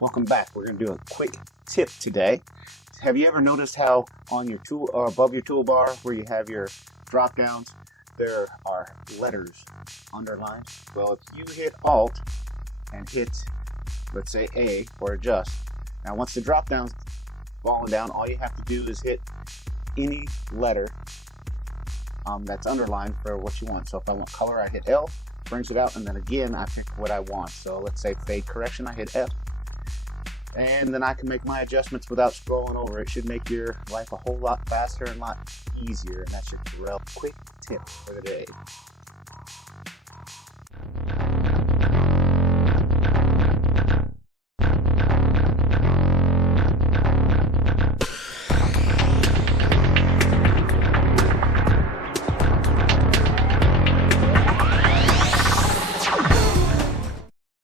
Welcome back. We're going to do a quick tip today. Have you ever noticed how on your tool or above your toolbar where you have your drop downs, there are letters underlined? Well, if you hit Alt and hit, let's say A or adjust. Now once the drop down's falling down, all you have to do is hit any letter that's underlined for what you want. So if I want color, I hit L, brings it out, and then again I pick what I want. So let's say fade correction, I hit F, and then I can make my adjustments without scrolling over. It should make your life a whole lot faster and a lot easier, and that's your Corel quick tip for the day.